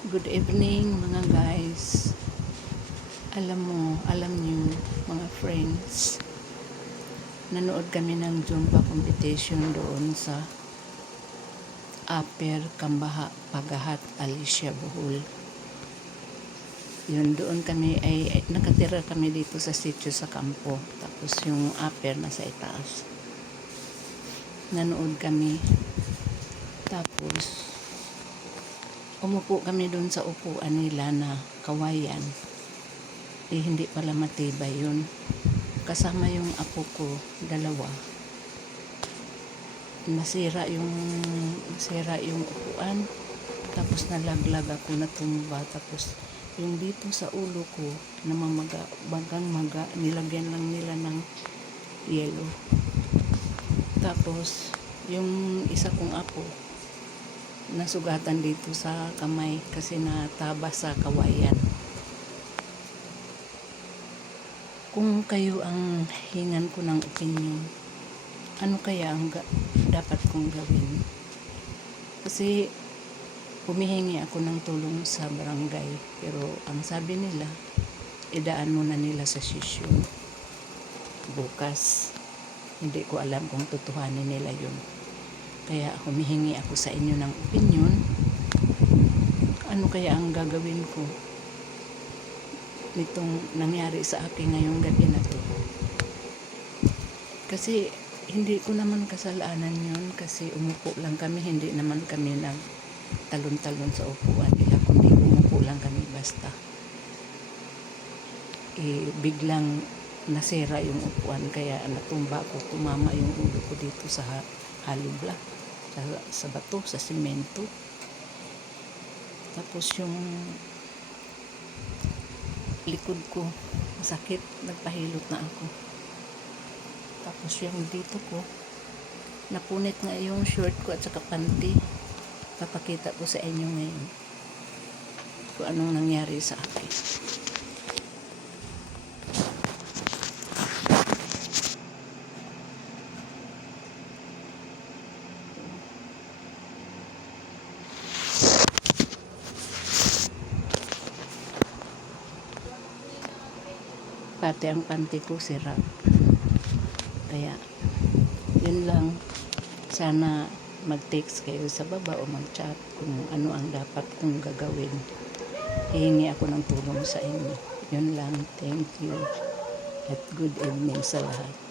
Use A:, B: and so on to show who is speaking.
A: Good evening mga guys. Alam mo, alam niyo mga friends, nanood kami ng Zumba competition doon sa Upper Kambaha, Pagahat, Alicia, Bohol. Yun, doon kami ay, ay nakatira kami dito sa sitio sa kampo. Tapos yung upper nasa itaas. Nanood kami. Tapos, umupo kami doon sa upuan nila na kawayan. Eh, hindi pala matibay yun. Kasama yung apo ko, dalawa. Nasira yung, nasira yung upuan. Tapos nalaglag ako, natumba. Tapos, yung dito sa ulo ko, namamaga, bagang maga, nilagyan lang nila ng yellow. Tapos, yung isa kong apo, nasugatan dito sa kamay kasi nataba sa kawayan. Kung kayo ang hingan ko ng opinion, ano kaya ang dapat kong gawin? Kasi humihingi ako ng tulong sa barangay pero ang sabi nila, idaan muna nila sa sisyon bukas. Hindi ko alam kung tutuhanin nila yun. Kaya humihingi ako sa inyo ng opinion. Ano kaya ang gagawin ko nitong nangyari sa akin ngayong gabi na to? Kasi hindi ko naman kasalanan yun kasi umupo lang kami, hindi naman kami nag talon-talon sa upuan nila, kundi umupo lang kami basta. Eh, biglang nasira yung upuan kaya natumba ko, tumama yung ulo ko dito sa hollow sa, sa bato, sa simento. Tapos yung likod ko, masakit, nagpahilot na ako. Tapos yung dito ko, napunit nga yung short ko at saka panty. Papakita ko sa inyo ngayon kung anong nangyari sa akin. Pati ang panty ko sira. Kaya, yun lang. Sana mag-text kayo sa baba o mag-chat kung ano ang dapat kong gagawin. Hihingi ako ng tulong sa inyo. Yun lang. Thank you. At good evening sa lahat.